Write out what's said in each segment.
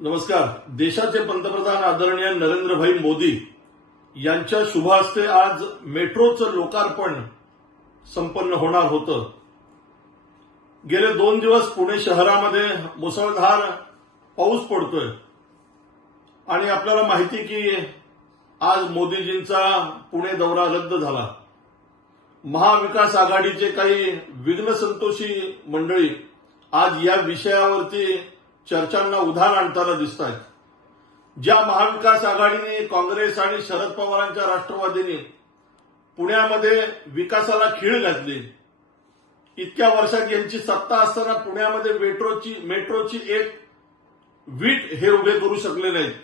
नमस्कार. देशाचे पंतप्रधान आदरणीय नरेंद्रभाई मोदी यांच्या शुभ हस्ते आज मेट्रोचं लोकार्पण संपन्न होणार होतं. गेले दोन दिवस पुणे शहरामध्ये मुसळधार पाऊस पडतोय. आणि आपल्याला माहिती की आज मोदीजींचा पुणे दौरा रद्द झाला. महाविकास आघाडीचे काही विघ्नसंतोषी मंडळी आज या विषयावरती चर्चांना उधार आणताना दिसत आहेत ज्या महाविकास आघाडीने काँग्रेस आणि शरद पवारांच्या राष्ट्रवादीने पुण्यामध्ये विकासाला खीळ घातली इतक्या वर्षात यांची सत्ता असताना पुण्यामध्ये मेट्रोची मेट्रोची एक वीट हे उभे करू शकले नाहीत.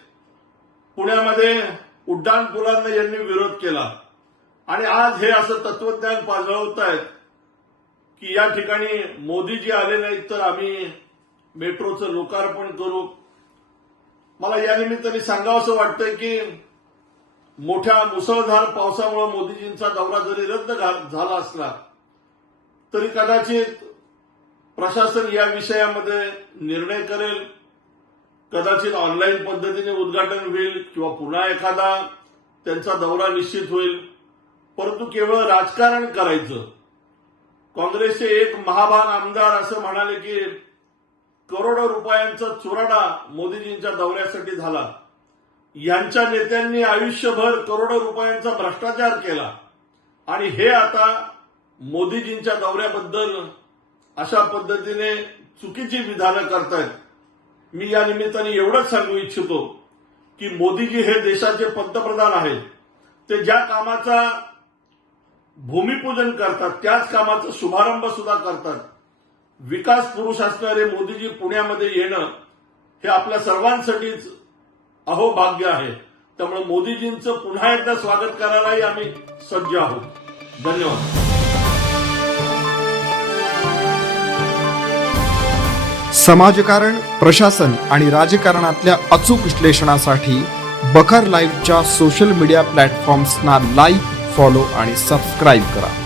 पुण्यामध्ये उड्डाण पुलांना यांनी विरोध केला. आणि आज हे असं तत्वज्ञान पाजळवत आहेत की या ठिकाणी मोदीजी आले नाहीत तर आम्ही मेट्रोचं लोकार्पण करू. मला या निमित्ताने सांगावंसं वाटतंय की मोठ्या मुसळधार पावसामुळे मोदीजींचा दौरा जरी रद्द झाला असला तरी कदाचित प्रशासन या विषयामध्ये निर्णय करेल. कदाचित ऑनलाईन पद्धतीने उद्घाटन होईल किंवा पुन्हा एखादा त्यांचा दौरा निश्चित होईल. परंतु केवळ राजकारण करायचं. काँग्रेसचे एक महाभाग आमदार असं म्हणाले की करोडो रुपयांचा चुराडा मोदीजींच्या दौऱ्यासाठी झाला. यांच्या नेत्यांनी आयुष्यभर करोडो रुपयांचा भ्रष्टाचार केला. आणि हे आता मोदीजींच्या दौऱ्याबद्दल अशा पद्धतीने चुकीची विधानं करतायत. मी या निमित्ताने एवढंच सांगू इच्छितो की मोदीजी हे देशाचे पंतप्रधान आहेत. ते ज्या कामाचा भूमिपूजन करतात त्याच कामाचा शुभारंभ सुद्धा करतात. विकास पुरुष असणारे मोदीजी पुण्यामध्ये येणं हे आपल्या सर्वांसाठीच अहोभाग्य आहे. त्यामुळे मोदीजींचं पुन्हा एकदा स्वागत करायलाही आम्ही सज्ज आहोत. धन्यवाद. समाजकारण प्रशासन आणि राजकारणातल्या अचूक विश्लेषणासाठी बखर लाईव्हच्या सोशल मीडिया प्लॅटफॉर्म्सना लाईक फॉलो आणि सबस्क्राईब करा.